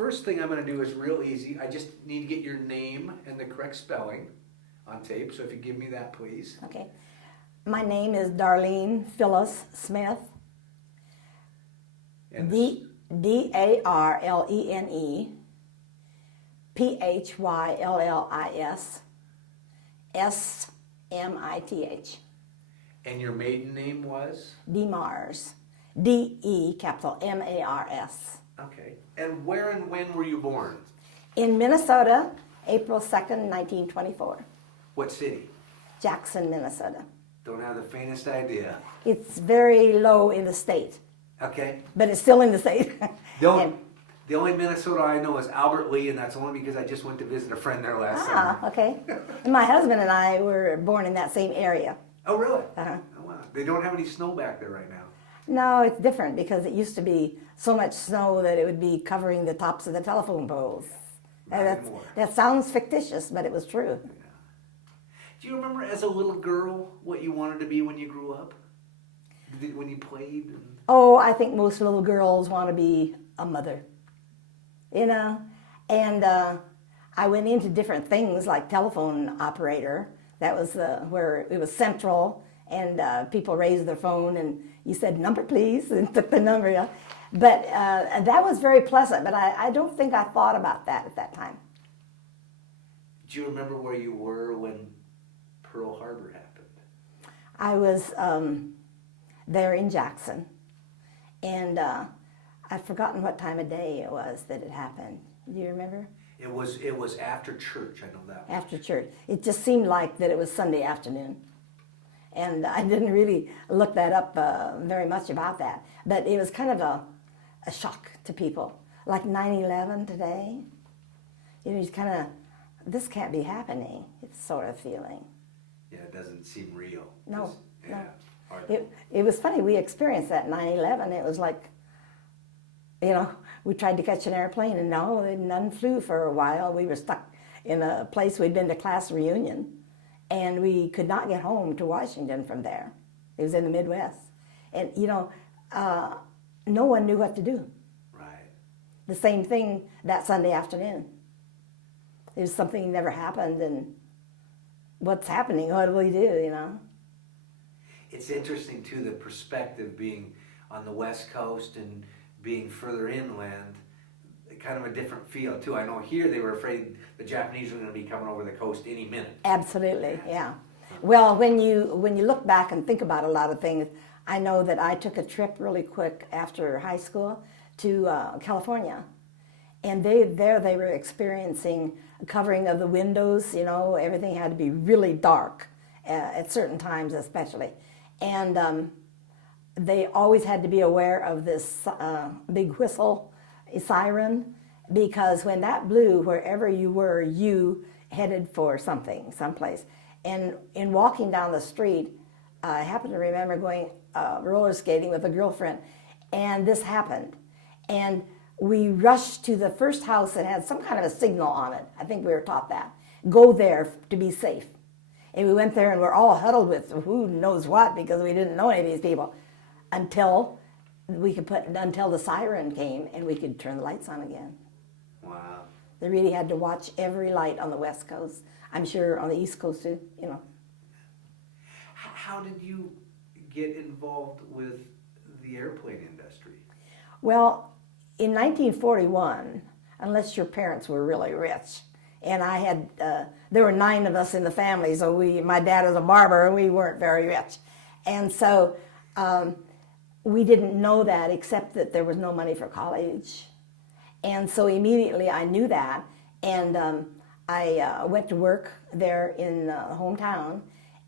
first thing I'm going to do is real easy. I just need to get your name and the correct spelling on tape. So if you give me that, please. Okay. My name is Darlene Phyllis Smith. And Darlene Phyllis Smith. And your maiden name was? DeMars. D-E capital M-A-R-S. Okay. And where and when were you born? In Minnesota, April 2nd, 1924. What city? Jackson, Minnesota. Don't have the faintest idea. It's very low in the state, Okay. but it's still in the state. The only Minnesota I know is Albert Lee, and that's only because I just went to visit a friend there last summer. Okay. And my husband and I were born in that same area. Oh, really? Uh-huh. Oh, wow. They don't have any snow back there right now. No, it's different because it used to be so much snow that it would be covering the tops of the telephone poles. That sounds fictitious, but it was true. Yeah. Do you remember as a little girl what you wanted to be when you grew up? When you played? Oh, I think most little girls want to be a mother. You know? And I went into different things like telephone operator. That was where it was central, and people raised their phone and you said, "Number, please," and took the number. Yeah. But that was very pleasant, but I don't think I thought about that at that time. Do you remember where you were when Pearl Harbor happened? I was there in Jackson, and I've forgotten what time of day it was that it happened. Do you remember? It was after church, I know that. After church. It just seemed like that it was Sunday afternoon. And I didn't really look that up very much about that. But it was kind of a shock to people. Like 9/11 today. You know, it's kind of, this can't be happening. It's sort of feeling. Yeah, it doesn't seem real. No, yeah, no. It was funny. We experienced that 9/11. It was like, you know, we tried to catch an airplane and none flew for a while. We were stuck in a place. We'd been to class reunion. And we could not get home to Washington from there. It was in the Midwest. And, you know, no one knew what to do. Right. The same thing that Sunday afternoon. It was something that never happened, and what's happening? What do we do, you know? It's interesting, too, the perspective being on the West Coast and being further inland, kind of a different feel, too. I know here they were afraid the Japanese were going to be coming over the coast any minute. Absolutely, yeah. Well, when you look back and think about a lot of things, I know that I took a trip really quick after high school to California. And they were experiencing covering of the windows, you know, everything had to be really dark at certain times especially. And they always had to be aware of this big whistle, a siren, because when that blew, wherever you were, you headed for something, someplace. And in walking down the street, I happen to remember going roller skating with a girlfriend, and this happened. And we rushed to the first house that had some kind of a signal on it. I think we were taught that. Go there to be safe. And we went there and we're all huddled with who knows what because we didn't know any of these people until the siren came and we could turn the lights on again. Wow. They really had to watch every light on the West Coast. I'm sure on the East Coast too, you know. How did you get involved with the airplane industry? Well, in 1941, unless your parents were really rich, and I had, there were 9 of us in the family, so my dad was a barber and we weren't very rich. And so we didn't know that except that there was no money for college. And so immediately I knew that, and I went to work there in hometown.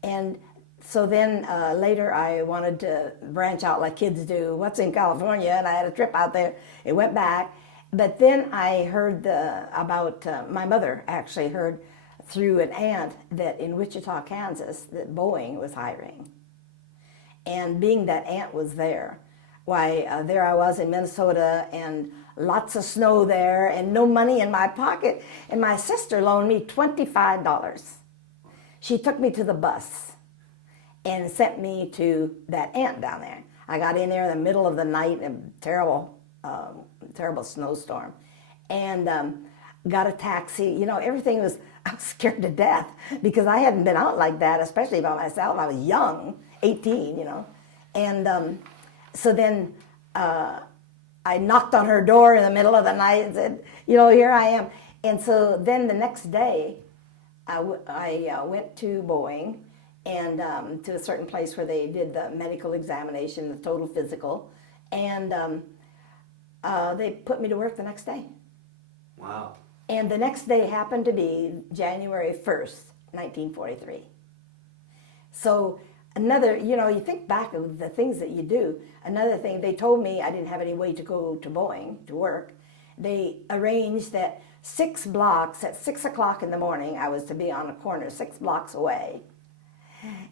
And so then later I wanted to branch out like kids do. What's in California? And I had a trip out there. It went back. But then I heard about, my mother actually heard through an aunt that in Wichita, Kansas, that Boeing was hiring. And being that aunt was there, why, there I was in Minnesota and lots of snow there and no money in my pocket. And my sister loaned me $25. She took me to the bus and sent me to that aunt down there. I got in there in the middle of the night in a terrible snowstorm. and got a taxi. You know, everything was, I was scared to death because I hadn't been out like that, especially by myself. I was young, 18, you know. And so then I knocked on her door in the middle of the night and said, you know, here I am. And so then the next day, I went to Boeing and to a certain place where they did the medical examination, the total physical, and they put me to work the next day. Wow. And the next day happened to be January 1st, 1943. So another, you know, you think back of the things that you do. Another thing, they told me I didn't have any way to go to Boeing to work. They arranged that 6 blocks, at 6 o'clock in the morning, I was to be on a corner 6 blocks away.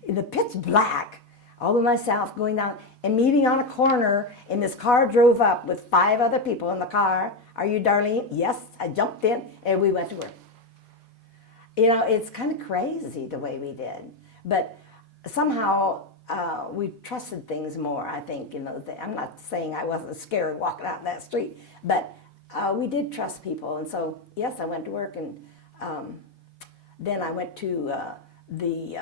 In the pitch black, all by myself, going down and meeting on a corner, and this car drove up with 5 other people in the car. Are you Darlene? Yes. I jumped in, and we went to work. You know, it's kind of crazy the way we did. But somehow we trusted things more, I think. You know, I'm not saying I wasn't scared walking out that street, but we did trust people. And so, yes, I went to work, and then I went to the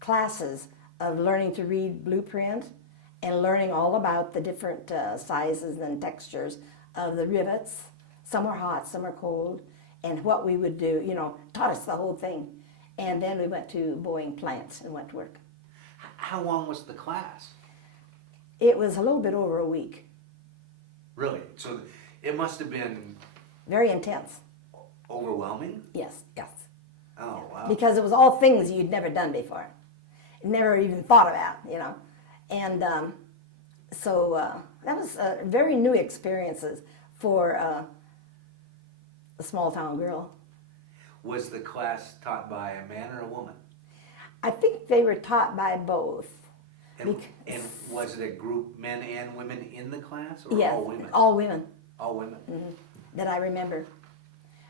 classes of learning to read blueprint and learning all about the different sizes and textures of the rivets. Some were hot, some were cold, and what we would do, you know, taught us the whole thing. And then we went to Boeing plants and went to work. How long was the class? It was a little bit over a week. Really? So it must have been Very intense. overwhelming? Yes, yes. Oh, wow. Because it was all things you'd never done before. Never even thought about, you know. And so that was very new experiences for a small town girl. Was the class taught by a man or a woman? I think they were taught by both. And was it a group, men and women in the class, or Yes, all women? all women. All women? Mm-hmm. That I remember.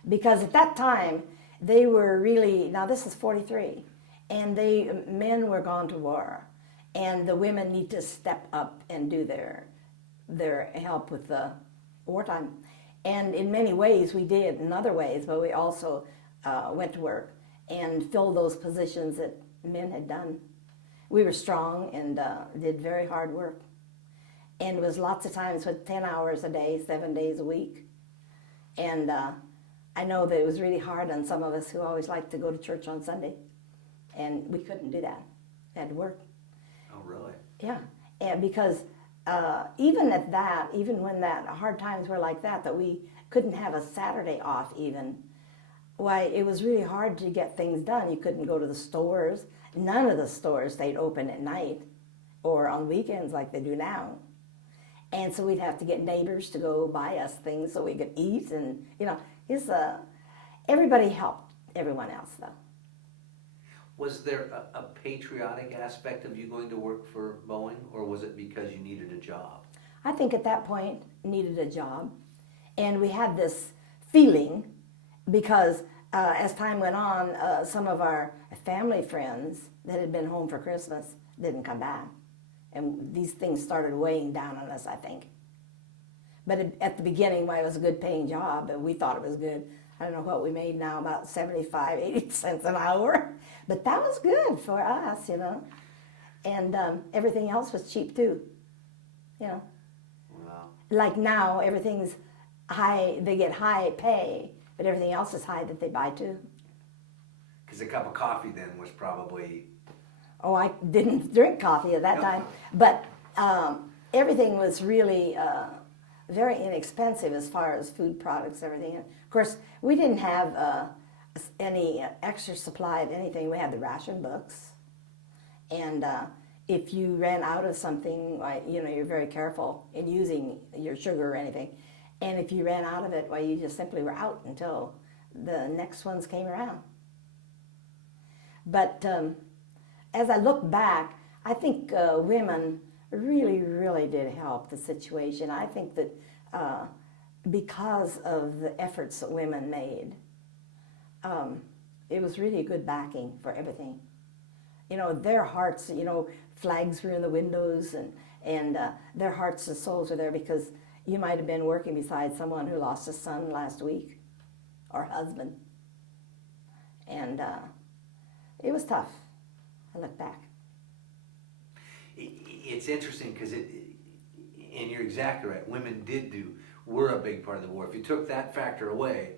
Because at that time, they were really, now this is 43, and men were gone to war, and the women need to step up and do their help with the wartime. And in many ways we did, in other ways, but we also went to work and filled those positions that men had done. We were strong and did very hard work. And it was lots of times with 10 hours a day, 7 days a week. And I know that it was really hard on some of us who always liked to go to church on Sunday. And we couldn't do that. We had to work. Oh, really? Yeah. And because even at that, even when that hard times were like that we couldn't have a Saturday off even, why, it was really hard to get things done. You couldn't go to the stores. None of the stores stayed open at night or on weekends like they do now. And so we'd have to get neighbors to go buy us things so we could eat. And, you know, everybody helped everyone else, though. Was there a patriotic aspect of you going to work for Boeing, or was it because you needed a job? I think at that point, needed a job. And we had this feeling because as time went on, some of our family friends that had been home for Christmas didn't come back. And these things started weighing down on us, I think. But at the beginning, why, it was a good paying job, and we thought it was good. I don't know what we made now, about 75, 80 cents an hour. But that was good for us, you know. And everything else was cheap, too, you know. Wow. Like now, everything's high, they get high pay, but everything else is high that they buy, too. Because a cup of coffee then was probably... Oh, I didn't drink coffee at that time. But everything was really very inexpensive as far as food products, everything. And of course, we didn't have any extra supply of anything. We had the ration books. And if you ran out of something, you know, you're very careful in using your sugar or anything. And if you ran out of it, well, you just simply were out until the next ones came around. But as I look back, I think women really, really did help the situation. I think that because of the efforts that women made, it was really a good backing for everything. You know, their hearts, you know, flags were in the windows, and their hearts and souls were there because, you might have been working beside someone who lost a son last week, or husband. And it was tough. I look back. It's interesting because and you're exactly right, women were a big part of the war. If you took that factor away,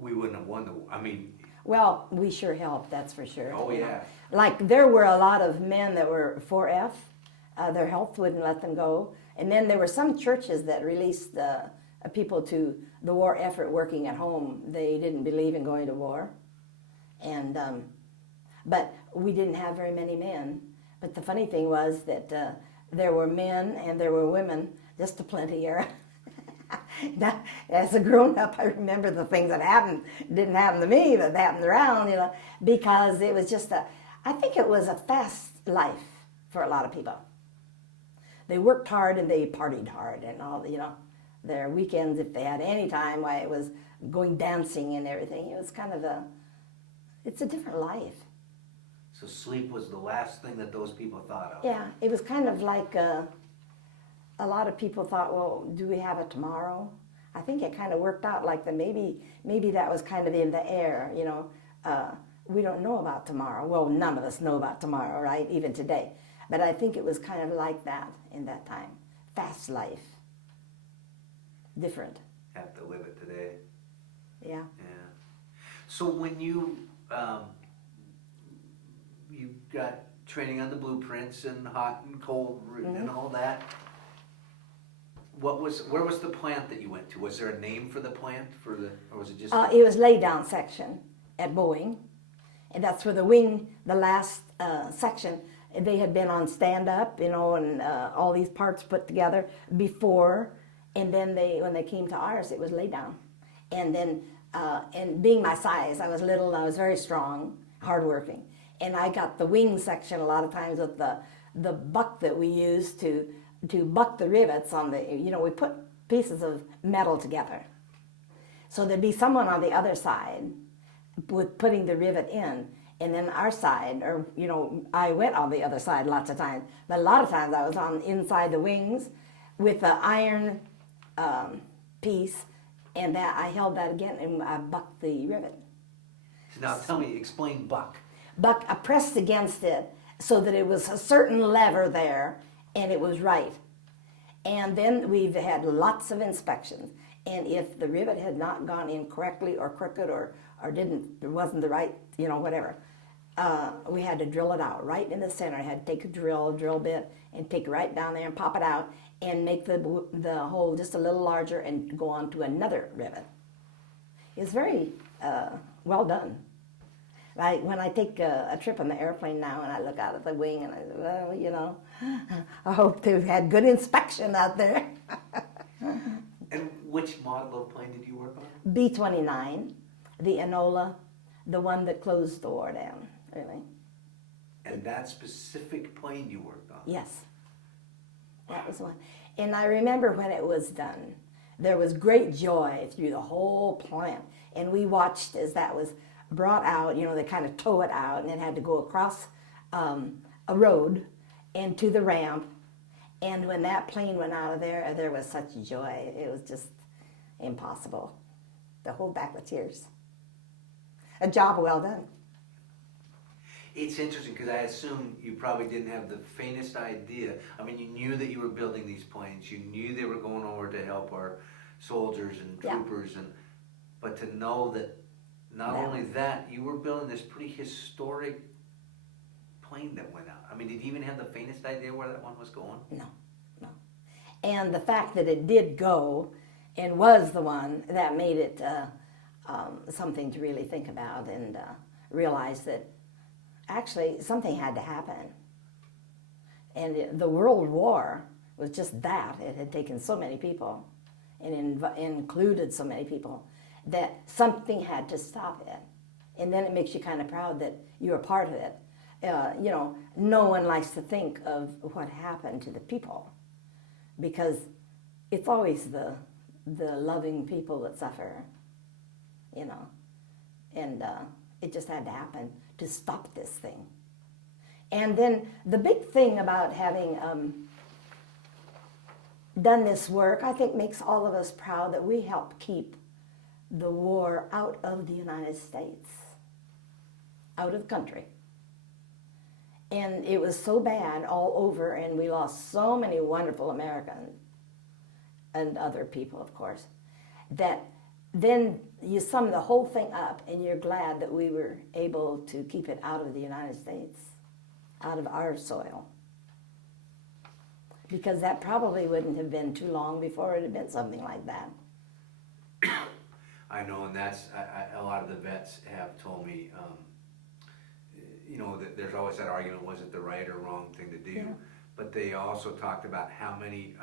we wouldn't have won the war. I mean... Well, we sure helped, that's for sure. Oh, yeah. Like, there were a lot of men that were 4F. Their health wouldn't let them go. And then there were some churches that released people to the war effort working at home. They didn't believe in going to war. And but we didn't have very many men. But the funny thing was that there were men and there were women, just a plenty era. Now, as a grown-up, I remember the things that happened. Didn't happen to me, but happened around, because it was just I think it was a fast life for a lot of people. They worked hard and they partied hard and all, their weekends, if they had any time, why it was going dancing and everything. It was kind of it's a different life. So sleep was the last thing that those people thought of. Yeah, it was kind of like a lot of people thought, well, do we have a tomorrow? I think it kind of worked out like that. Maybe that was kind of in the air, we don't know about tomorrow. Well, none of us know about tomorrow, right? Even today. But I think it was kind of like that in that time. Fast life. Different. Have to live it today. Yeah. Yeah. So when you got training on the blueprints and hot and cold and all that, where was the plant that you went to? Was there a name for the plant or was it just? It was lay down section at Boeing, and that's where the last section. They had been on stand up, and all these parts put together before, and then when they came to ours, it was lay down, and then and being my size, I was little, and I was very strong, hardworking, and I got the wing section a lot of times with the buck that we used to buck the rivets on we put pieces of metal together. So there'd be someone on the other side with putting the rivet in, and then our side, or, I went on the other side lots of times, but a lot of times I was on inside the wings with the iron piece, and that I held that again, and I bucked the rivet. So now explain buck. Buck, I pressed against it so that it was a certain lever there, and it was right. And then we've had lots of inspections, and if the rivet had not gone in correctly or crooked or wasn't the right, whatever, we had to drill it out right in the center. I had to take a drill bit and take it right down there and pop it out and make the hole just a little larger and go on to another rivet. It's very well done. When I take a trip on the airplane now and I look out at the wing and I say, well, I hope they've had good inspection out there. And which model of plane did you work on? B-29, the Enola, the one that closed the war down, really. And that specific plane you worked on? Yes, that was one. And I remember when it was done, there was great joy through the whole plant. And we watched as that was brought out, they kind of tow it out, and it had to go across a road and to the ramp. And when that plane went out of there, there was such joy. It was just impossible to hold back the tears. A job well done. It's interesting because I assume you probably didn't have the faintest idea. I mean, you knew that you were building these planes. You knew they were going over to help our soldiers and troopers, but to know that not only that, you were building this pretty historic plane that went out. I mean, did you even have the faintest idea where that one was going? No. And the fact that it did go and was the one that made it something to really think about and realize that actually something had to happen. And the World War was just that. It had taken so many people and included so many people that something had to stop it. And then it makes you kind of proud that you're a part of it. No one likes to think of what happened to the people because it's always the loving people that suffer, and it just had to happen to stop this thing. And then the big thing about having done this work, I think makes all of us proud that we helped keep the war out of the United States, out of the country. And it was so bad all over, and we lost so many wonderful Americans and other people, of course, that then you sum the whole thing up and you're glad that we were able to keep it out of the United States, out of our soil. Because that probably wouldn't have been too long before it had been something like that. I know, and that's, a lot of the vets have told me, that there's always that argument, was it the right or wrong thing to do? Yeah. But they also talked about how many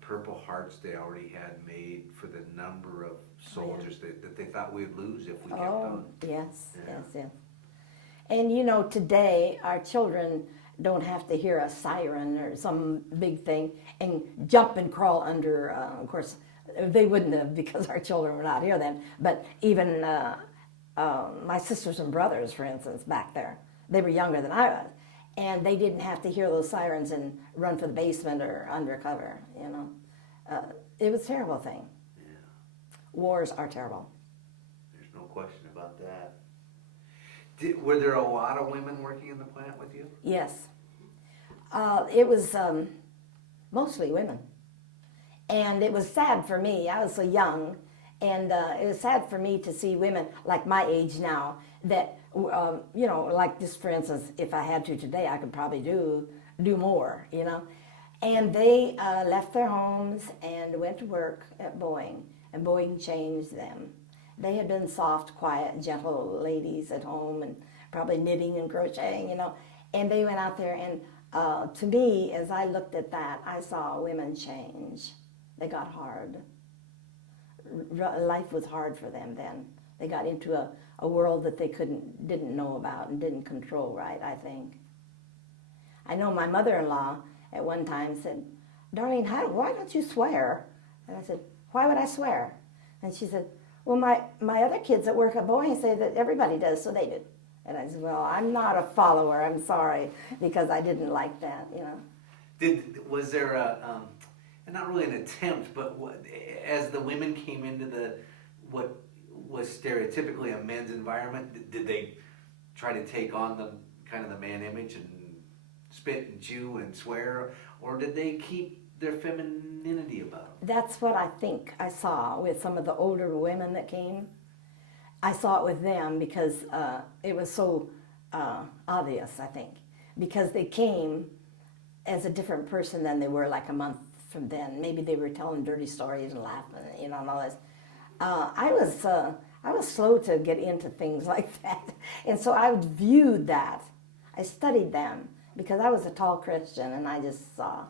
Purple Hearts they already had made for the number of soldiers that they thought we'd lose if we kept on. Yes, Yeah. yes. And today our children don't have to hear a siren or some big thing and jump and crawl under, of course, they wouldn't have because our children were not here then, but even my sisters and brothers, for instance, back there, they were younger than I was, and they didn't have to hear those sirens and run for the basement or undercover, It was a terrible thing. Yeah. Wars are terrible. There's no question about that. Were there a lot of women working in the plant with you? Yes. It was mostly women. And it was sad for me. I was so young, and it was sad for me to see women like my age now that, like just for instance, if I had to today, I could probably do more, And they left their homes and went to work at Boeing, and Boeing changed them. They had been soft, quiet, gentle ladies at home and probably knitting and crocheting, and they went out there and to me, as I looked at that, I saw women change. They got hard. Life was hard for them then. They got into a world that they didn't know about and didn't control right, I think. I know my mother-in-law at one time said, "Darlene, why don't you swear?" And I said, "Why would I swear?" And she said, "Well, my other kids that work at Boeing say that everybody does, so they do." And I said, "Well, I'm not a follower, I'm sorry, because I didn't like that, Was there not really an attempt, but as the women came into what was stereotypically a men's environment, did they try to take on the man image and spit and chew and swear, or did they keep their femininity about them? That's what I think I saw with some of the older women that came. I saw it with them because it was so obvious, I think, because they came as a different person than they were like a month from then. Maybe they were telling dirty stories and laughing, and all this. I was slow to get into things like that, and so I viewed that. I studied them because I was a tall Christian, and I just saw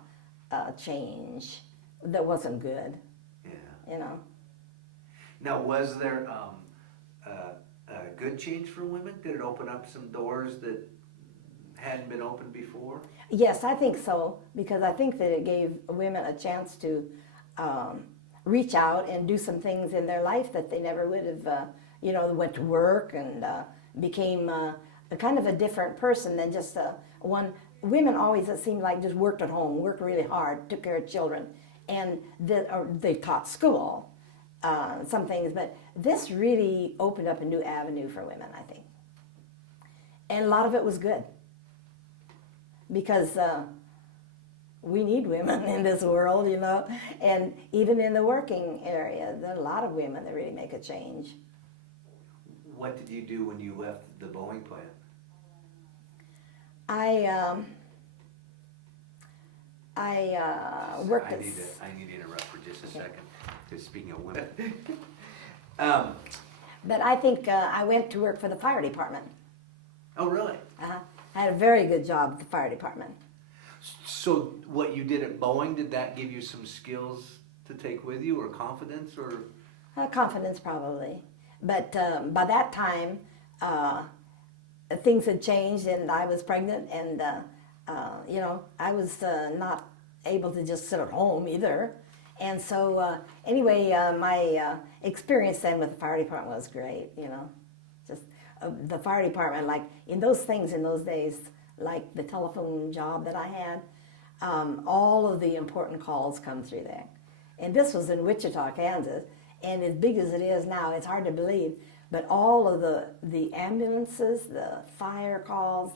a change that wasn't good. Yeah. Now, was there a good change for women? Did it open up some doors that hadn't been opened before? Yes, I think so, because I think that it gave women a chance to reach out and do some things in their life that they never would have, went to work and became a kind of a different person than just one. Women always, it seemed like, just worked at home, worked really hard, took care of children, and they taught school, some things, but this really opened up a new avenue for women, I think. And a lot of it was good, because we need women in this world, and even in the working area, there are a lot of women that really make a change. What did you do when you left the Boeing plant? I worked I at... need to interrupt for just a second, because speaking of women. But I think I went to work for the fire department. Oh, really? I had a very good job at the fire department. So what you did at Boeing, did that give you some skills to take with you, or confidence, or? Confidence, probably. But by that time, things had changed, and I was pregnant, and I was not able to just sit at home either. And so anyway, my experience then with the fire department was great. Just the fire department, like in those days, like the telephone job that I had, all of the important calls come through there. And this was in Wichita, Kansas, and as big as it is now, it's hard to believe, but all of the ambulances, the fire calls,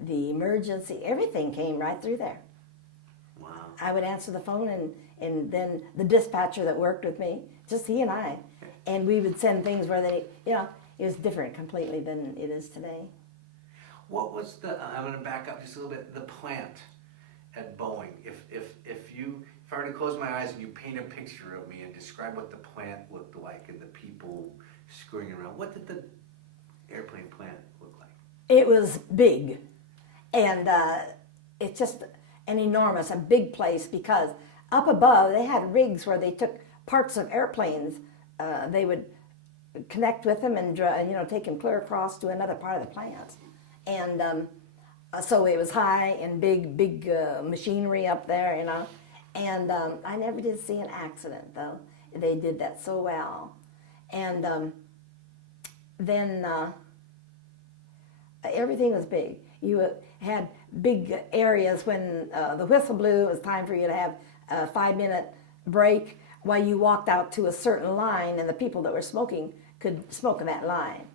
the emergency, everything came right through there. Wow. I would answer the phone, and then the dispatcher that worked with me, just he and I, and we would send things where they, it was different completely than it is today. What was I'm going to back up just a little bit, the plant at Boeing. If I were to close my eyes and you paint a picture of me and describe what the plant looked like and the people screwing around, what did the airplane plant look like? It was big, and it's just a big place, because up above they had rigs where they took parts of airplanes. They would connect with them and take them clear across to another part of the plant, and so it was high and big machinery up there, and I never did see an accident though. They did that so well, and then everything was big. You had big areas when the whistle blew. It was time for you to have a 5-minute break while you walked out to a certain line, and the people that were smoking could smoke in that line.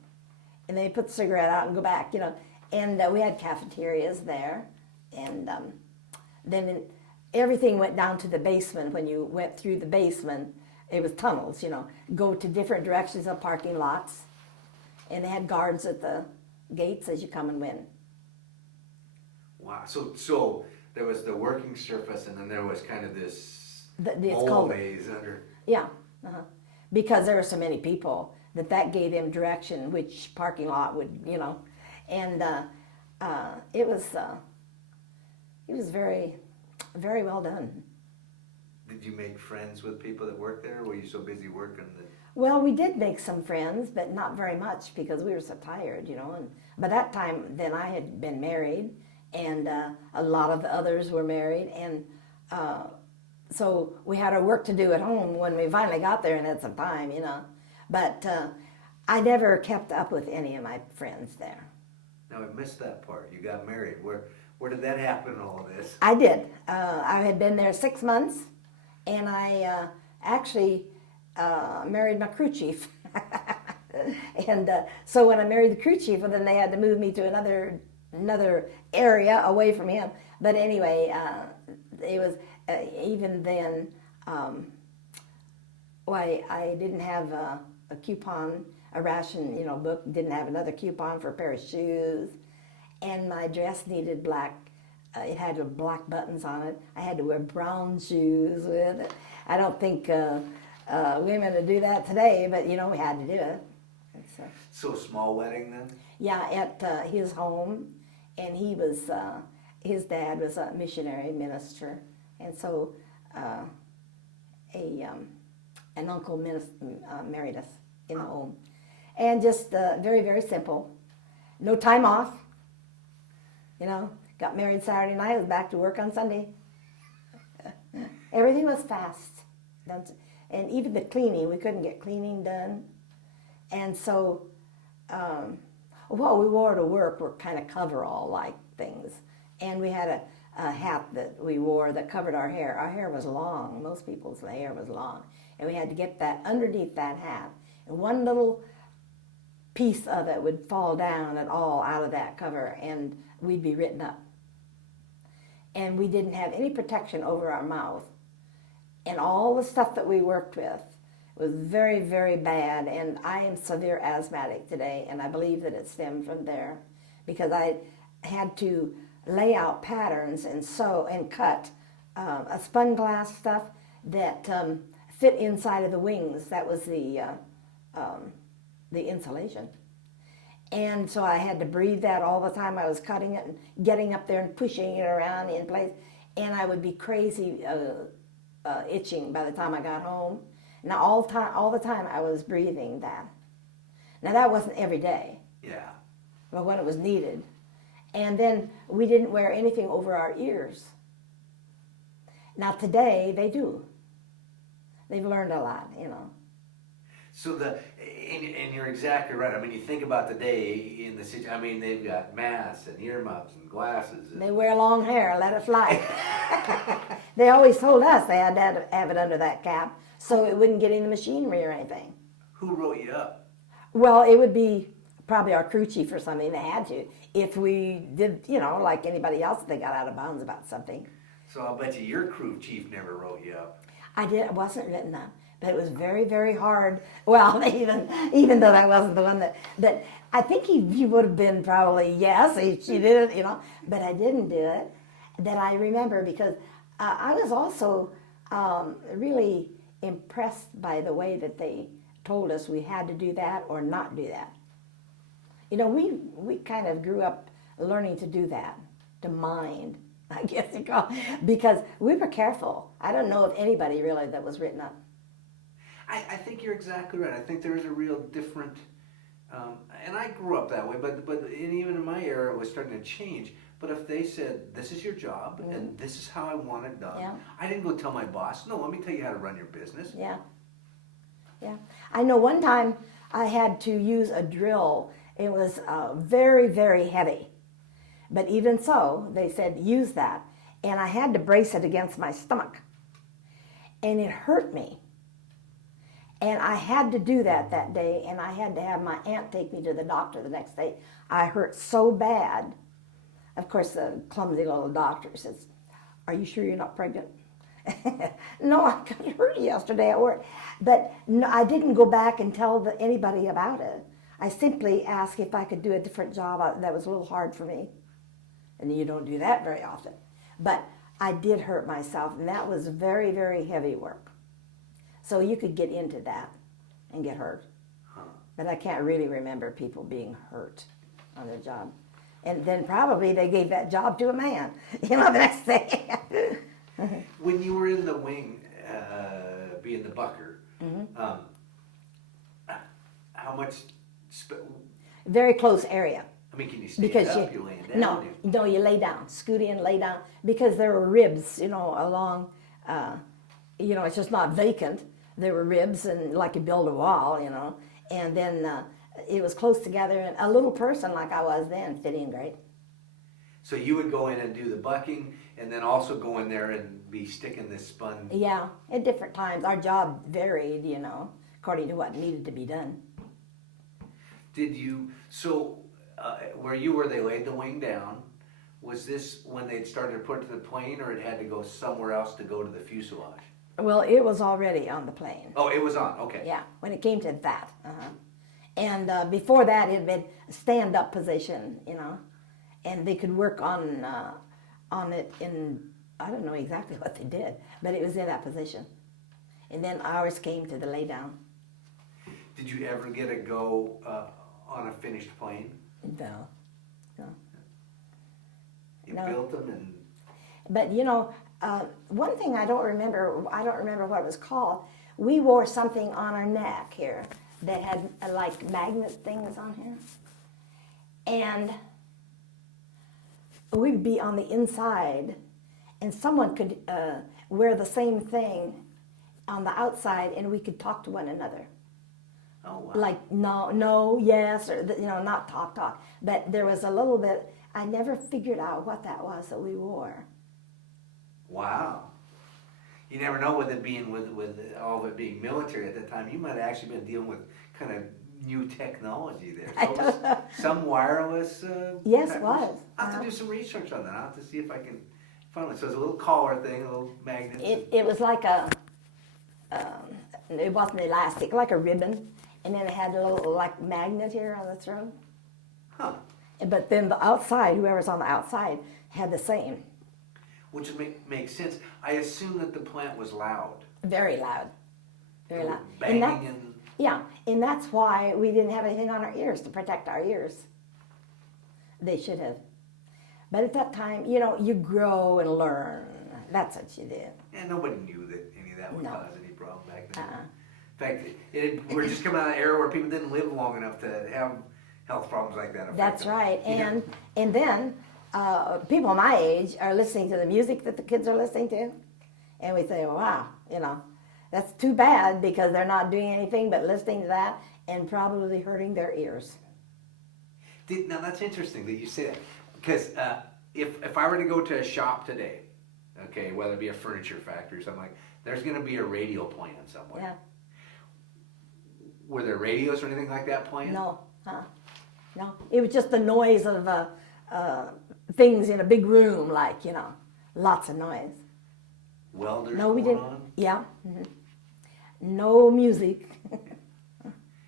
And they put the cigarette out and go back, And we had cafeterias there. And then everything went down to the basement. When you went through the basement, it was tunnels, go to different directions of parking lots. And they had guards at the gates as you come and went. Wow. So there was the working surface, and then there was kind of this It's mole maze under. Yeah, because there were so many people that gave him direction which parking lot would, and it was very, very well done. Did you make friends with people that worked there, or were you so busy working that? Well, we did make some friends, but not very much because we were so tired, And by that time, then I had been married, and a lot of the others were married, and so we had our work to do at home when we finally got there and had some time, But I never kept up with any of my friends there. Now I missed that part. You got married. Where did that happen in all of this? I did. I had been there 6 months, and I actually married my crew chief. And so when I married the crew chief, well, then they had to move me to another area away from him. But anyway, it was even then. I didn't have a coupon, a ration, book. Didn't have another coupon for a pair of shoes, and my dress needed black. It had black buttons on it. I had to wear brown shoes with it. I don't think women would do that today, but we had to do it. So small wedding then? Yeah, at his home, and he was his dad was a missionary minister, and so an uncle married us in the home, and just very, very simple, no time off. Got married Saturday night, was back to work on Sunday. Everything was fast, and even the cleaning, we couldn't get cleaning done, and so what we wore to work were kind of coverall-like things, and we had a hat that we wore that covered our hair. Our hair was long. Most people's hair was long, and we had to get that underneath that hat, and one little piece of it would fall down at all out of that cover, and we'd be written up. And we didn't have any protection over our mouth, and all the stuff that we worked with was very, very bad, and I am severe asthmatic today, and I believe that it stemmed from there, because I had to lay out patterns and sew and cut a spun glass stuff that fit inside of the wings. That was the insulation. And so I had to breathe that all the time. I was cutting it and getting up there and pushing it around in place, and I would be crazy itching by the time I got home. Now all the time I was breathing that. Now that wasn't every day. Yeah. But when it was needed. And then we didn't wear anything over our ears. Now today they do. They've learned a lot, So and you're exactly right. I mean, you think about the day in the city. I mean, they've got masks and earmuffs and glasses. They wear long hair, let it fly. They always told us they had to have it under that cap so it wouldn't get in the machinery or anything. Who wrote you up? Well, it would be probably our crew chief or something. They had to. If we did, like anybody else, they got out of bounds about something. So I'll bet you your crew chief never wrote you up. I did. It wasn't written up, but it was very, very hard. Well, even though that wasn't the one that I think he would have been probably yes. She did it, but I didn't do it. That I remember because I was also really impressed by the way that they told us we had to do that or not do that. We kind of grew up learning to do that, to mind, I guess you call it, because we were careful. I don't know if anybody really that was written up. I think you're exactly right. I think there is a real different, and I grew up that way, but even in my era, it was starting to change. But if they said, this is your job, and this is how I want it done, Yeah. I didn't go tell my boss, no, let me tell you how to run your business. Yeah. I know one time I had to use a drill. It was very, very heavy. But even so, they said, use that. And I had to brace it against my stomach. And it hurt me. And I had to do that day, and I had to have my aunt take me to the doctor the next day. I hurt so bad. Of course, the clumsy little doctor says, are you sure you're not pregnant? No, I got hurt yesterday at work. But no, I didn't go back and tell anybody about it. I simply asked if I could do a different job. That was a little hard for me. And you don't do that very often. But I did hurt myself, and that was very, very heavy work. So you could get into that and get hurt. But I can't really remember people being hurt on their job. And then probably they gave that job to a man, the next day. When you were in the wing, being the bucker, how much... Very close area. I mean, can you stand up? You're laying down? No, you lay down, scoot in, lay down, because there were ribs, along, it's just not vacant. There were ribs, and like you build a wall, and then it was close together, and a little person like I was then fit in great. So you would go in and do the bucking, and then also go in there and be sticking this spun? Yeah, at different times. Our job varied, according to what needed to be done. Did you, where you were, they laid the wing down. Was this when they'd started to put it to the plane, or it had to go somewhere else to go to the fuselage? Well, it was already on the plane. Oh, it was on, okay. Yeah, when it came to that. And before that, it had been a stand-up position, and they could work on it in, I don't know exactly what they did, but it was in that position. And then ours came to the lay down. Did you ever get a go on a finished plane? No. You built them and... But one thing I don't remember what it was called. We wore something on our neck here that had like magnet things on here. And we'd be on the inside, and someone could wear the same thing on the outside, and we could talk to one another. Oh, wow. Like, no, yes, or, not talk. But there was a little bit, I never figured out what that was that we wore. Wow. You never know with it being, with all of it being military at the time, you might have actually been dealing with kind of new technology there. I don't know. Some wireless... Yes, it was. I'll have to do some research on that. I'll have to see if I can find it. So it's a little collar thing, a little magnet. It was like it wasn't elastic, like a ribbon. And then it had a little like magnet here on the throat. Huh. But then the outside, whoever's on the outside, had the same. Which makes sense. I assume that the plant was loud. Very loud. Very loud. Banging and... Yeah, and that's why we didn't have anything on our ears to protect our ears. They should have. But at that time, you grow and learn. That's what you did. And nobody knew that any of that would cause any problem back then. Uh-uh. In fact, we're just coming out of an era where people didn't live long enough to have health problems like that. That's right. And then people my age are listening to the music that the kids are listening to. And we say, wow, That's too bad because they're not doing anything but listening to that and probably hurting their ears. Now that's interesting that you say that, because if I were to go to a shop today, okay, whether it be a furniture factory or something like, there's going to be a radio playing somewhere. Yeah. Were there radios or anything like that playing? No, no. It was just the noise of things in a big room, like, you know, lots of noise. Welders No, we going didn't. on? Yeah. Mm-hmm. No music.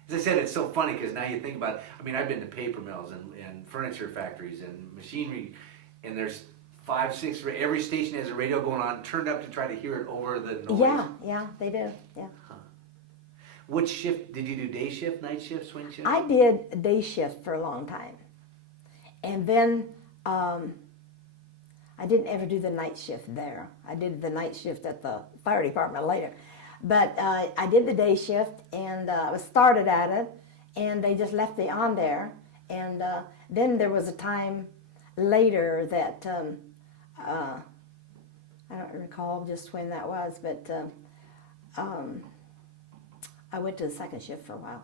As I said, it's so funny because now you think about it. I mean, I've been to paper mills and furniture factories and machinery, and there's 5, 6, every station has a radio going on, turned up to try to hear it over the noise. Yeah, they do. Yeah. Which shift, did you do day shift, night shift, swing shift? I did day shift for a long time. And then I didn't ever do the night shift there. I did the night shift at the fire department later. But I did the day shift, and I was started at it, and they just left me on there. And then there was a time later that, I don't recall just when that was, but I went to the second shift for a while.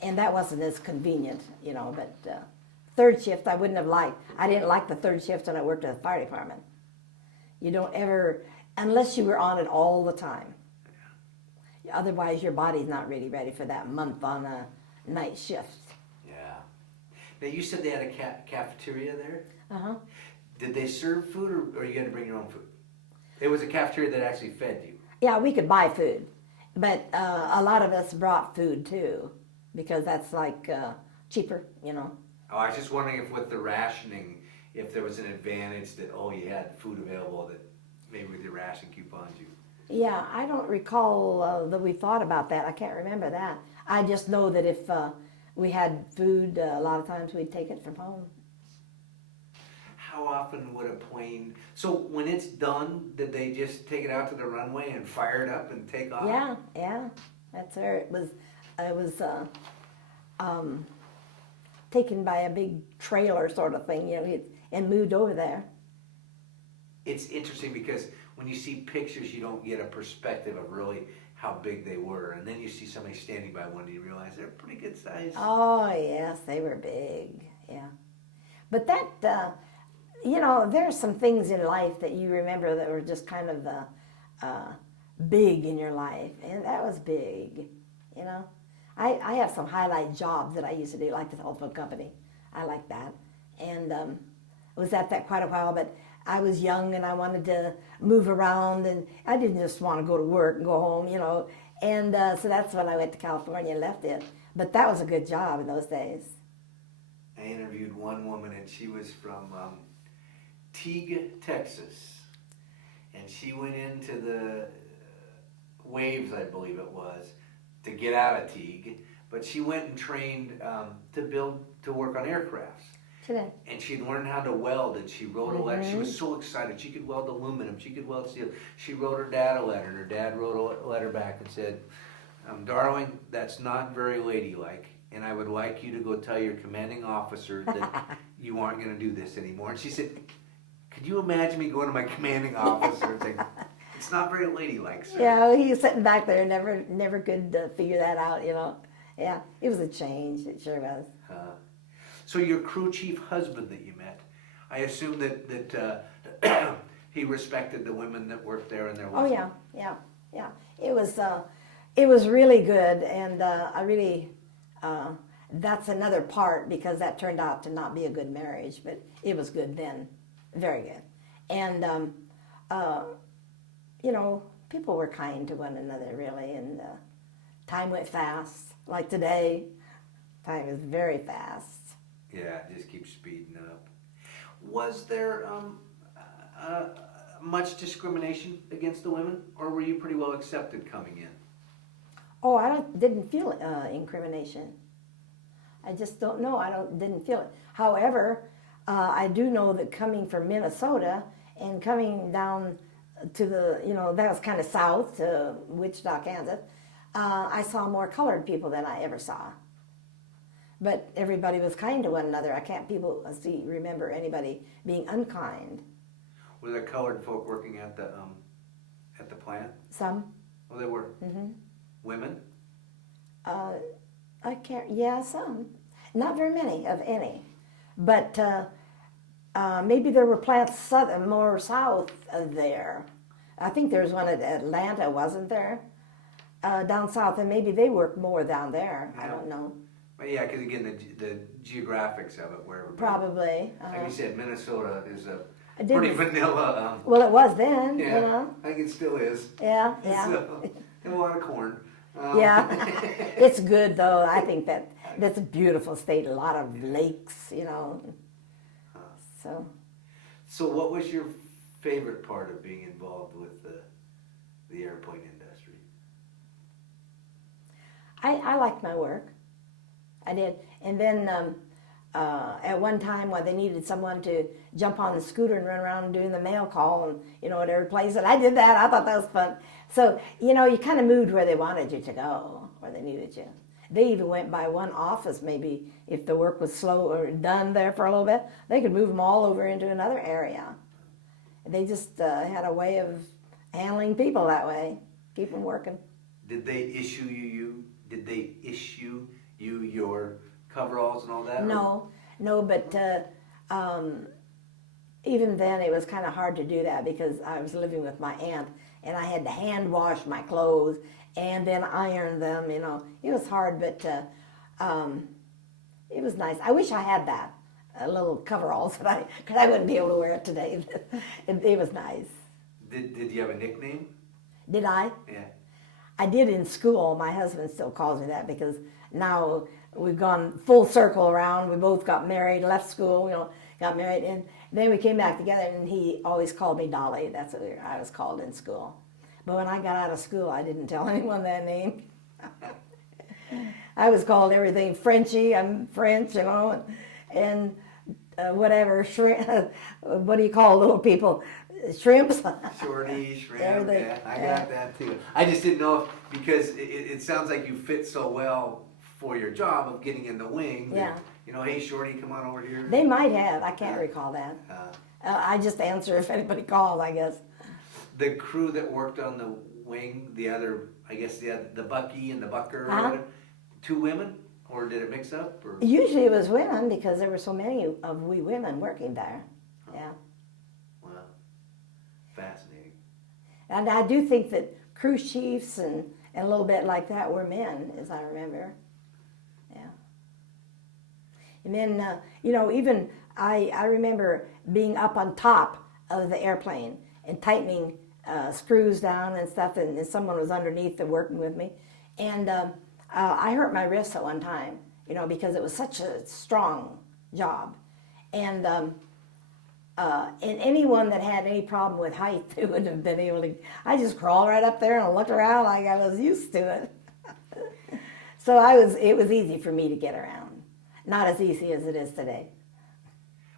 And that wasn't as convenient, you know, but third shift I wouldn't have liked. I didn't like the third shift when I worked at the fire department. You don't ever, unless you were on it all the time. Otherwise, your body's not really ready for that month on a night shift. Yeah. Now, you said they had a cafeteria there? Uh-huh. Did they serve food, or you had to bring your own food? It was a cafeteria that actually fed you? Yeah, we could buy food. But a lot of us brought food, too, because that's like cheaper, you know. Oh, I was just wondering if with the rationing, if there was an advantage that, oh, you had food available that maybe with your ration coupons you... Yeah, I don't recall that we thought about that. I can't remember that. I just know that if we had food, a lot of times we'd take it from home. How often would a plane... So when it's done, did they just take it out to the runway and fire it up and take off? Yeah. That's where it was. It was taken by a big trailer sort of thing, you know, and moved over there. It's interesting because when you see pictures, you don't get a perspective of really how big they were. And then you see somebody standing by one and you realize they're pretty good size. Oh, yes, they were big, yeah. But that, you know, there are some things in life that you remember that were just kind of big in your life. And that was big, you know. I have some highlight jobs that I used to do, like the telephone company. I like that. And was at that quite a while, but I was young and I wanted to move around, and I didn't just want to go to work and go home, you know. And so that's when I went to California and left it. But that was a good job in those days. I interviewed one woman, and she was from Teague, Texas. And she went into the waves, I believe it was, to get out of Teague. But she went and trained to work on aircrafts. Today. And she'd learned how to weld, and she wrote a letter. She was so excited. She could weld aluminum. She could weld steel. She wrote her dad a letter, and her dad wrote a letter back and said, "Darling, that's not very ladylike, and I would like you to go tell your commanding officer that you aren't going to do this anymore." And she said, "Could you imagine me going to my commanding officer and saying, it's not very ladylike, sir?" Yeah, he was sitting back there, never could figure that out, you know. Yeah, it was a change. It sure was. So your crew chief husband that you met, I assume that he respected the women that worked there and their Oh wisdom. yeah. It was really good, and I really that's another part because that turned out to not be a good marriage, but it was good then, very good, and you know, people were kind to one another really, and time went fast. Like today, time is very fast. Yeah, it just keeps speeding up. Was there much discrimination against the women, or were you pretty well accepted coming in? Oh, I didn't feel incrimination. I just don't know. Didn't feel it. However, I do know that coming from Minnesota and coming down to the, you know, that was kind of south to Wichita, Kansas, I saw more colored people than I ever saw. But everybody was kind to one another. I can't remember anybody being unkind. Were there colored folk working at the plant? Some, Oh, there were. Women? I can't, yeah, some. Not very many of any. But maybe there were plants more south of there. I think there was one at Atlanta, wasn't there? Down south, and maybe they worked more down there. Yeah. I don't know. Well, yeah, because again, the geographics of it, wherever. Probably. Like you said, Minnesota is a I didn't- pretty vanilla. Well, it was then, Yeah, you know. I think it still is. Yeah, yeah. So, and a lot of corn. Yeah. It's good, though. I think that's a beautiful state. A lot of lakes, you know. So. So what was your favorite part of being involved with the airplane industry? I liked my work. I did. And then at one time when they needed someone to jump on the scooter and run around doing the mail call and, you know, at every place, and I did that. I thought that was fun. So, you know, you kind of moved where they wanted you to go, where they needed you. They even went by one office, maybe if the work was slow or done there for a little bit, they could move them all over into another area. They just had a way of handling people that way, keep them working. Did they issue you your coveralls and all that? No, but even then it was kind of hard to do that because I was living with my aunt and I had to hand wash my clothes and then iron them, you know. It was hard, but it was nice. I wish I had that, little coveralls, but I wouldn't be able to wear it today. It was nice. Did you have a nickname? Did I? Yeah. I did in school. My husband still calls me that because now we've gone full circle around. We both got married, left school, you know, got married, and then we came back together, and he always called me Dolly. That's what I was called in school. But when I got out of school, I didn't tell anyone that name. I was called everything Frenchy. I'm French, you know, and whatever, shrimp. What do you call little people? Shrimps? Shorty, shrimp, Everything. yeah, I got that too. I just didn't know if, because it sounds like you fit so well for your job of getting in the wing. Yeah. That, you know, hey, Shorty, come on over here. They might have. I can't recall that. I just answer if anybody calls, I guess. The crew that worked on the wing, I guess the Bucky and the Bucker, or Uh-huh. whatever, 2 women? Or did it mix up? Or? Usually it was women because there were so many of we women working there. Yeah. Wow. Fascinating. And I do think that crew chiefs and a little bit like that were men, as I remember. Yeah. And then, you know, even I remember being up on top of the airplane and tightening screws down and stuff, and someone was underneath and working with me. And I hurt my wrist at one time, you know, because it was such a strong job. And anyone that had any problem with height, they wouldn't have been able to. I just crawled right up there and looked around like I was used to it. So it was easy for me to get around. Not as easy as it is today.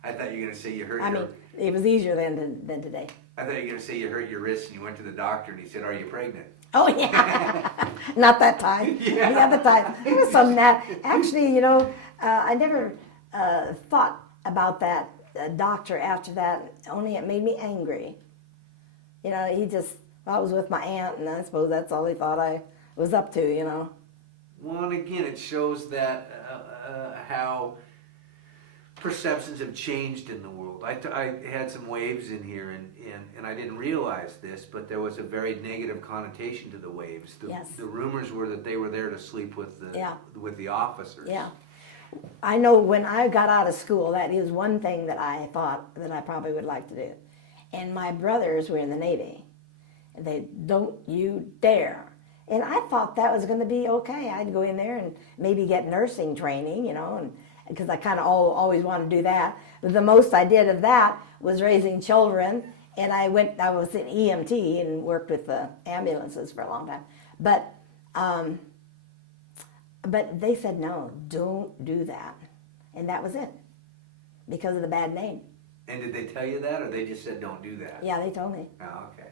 I thought you were going to say you hurt I mean, it was easier than today. I thought you were going to say you hurt your wrist and you went to the doctor and he said, "Are you pregnant?" Oh, yeah. Not that time. Yeah. The other time. There was some that. Actually, you know, I never thought about that doctor after that, only it made me angry. You know, I was with my aunt, and I suppose that's all he thought I was up to, you know. Well, and again, it shows that how perceptions have changed in the world. I had some waves in here, and I didn't realize this, but there was a very negative connotation to the waves. Yes. The rumors were that they were there to sleep with the officers. Yeah. I know when I got out of school, that is one thing that I thought that I probably would like to do. And my brothers were in the Navy. And they, don't you dare. And I thought that was going to be okay. I'd go in there and maybe get nursing training, you know, and because I kind of always wanted to do that. But the most I did of that was raising children. And I was in EMT and worked with the ambulances for a long time. But they said, no, don't do that. And that was it, because of the bad name. And did they tell you that, or they just said, don't do that? Yeah, they told me. Oh, okay.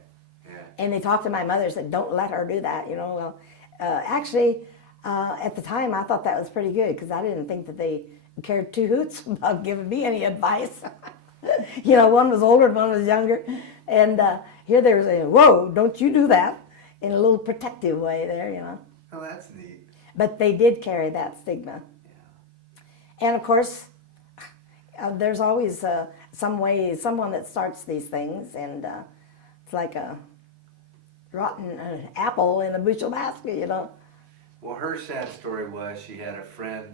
Yeah. And they talked to my mother, said, don't let her do that, you know. Well, actually, at the time, I thought that was pretty good, because I didn't think that they cared two hoots about giving me any advice. You know, one was older and one was younger. And here they were saying, whoa, don't you do that. in a little protective way there, you know. Oh, that's neat. But they did carry that stigma. Yeah. And of course, there's always someone that starts these things, and it's like a rotten apple in a bushel basket, you know. Well, her sad story was she had a friend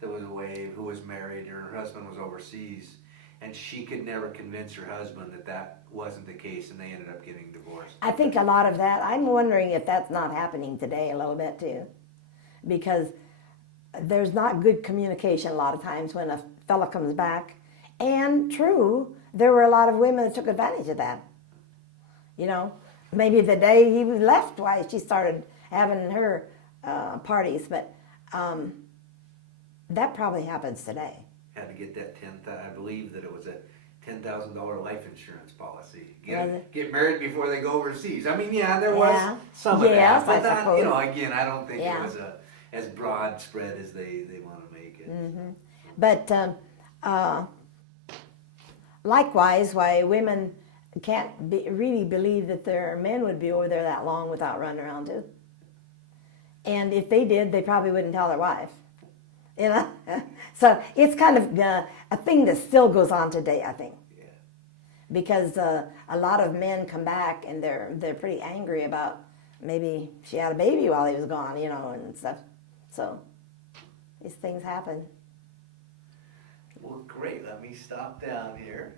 that was away who was married, and her husband was overseas, and she could never convince her husband that that wasn't the case, and they ended up getting divorced. I think a lot of that, I'm wondering if that's not happening today a little bit too, because there's not good communication a lot of times when a fella comes back. And true, there were a lot of women that took advantage of that. You know, maybe the day he left, why she started having her parties, but that probably happens today. Had to get that I believe that it was a $10,000 life insurance policy. Was Get married before they go overseas. I mean, yeah, there was some of Yes, that, but I not, suppose. you know, again, I don't think Yeah. it was as broad spread as they want to make it. Mm-hmm. But likewise, why women can't really believe that their men would be over there that long without running around too. And if they did, they probably wouldn't tell their wife. You know, so it's kind of a thing that still goes on today, I think. Yeah. Because a lot of men come back and they're pretty angry about maybe she had a baby while he was gone, you know, and stuff. So these things happen. Well, great. Let me stop down here.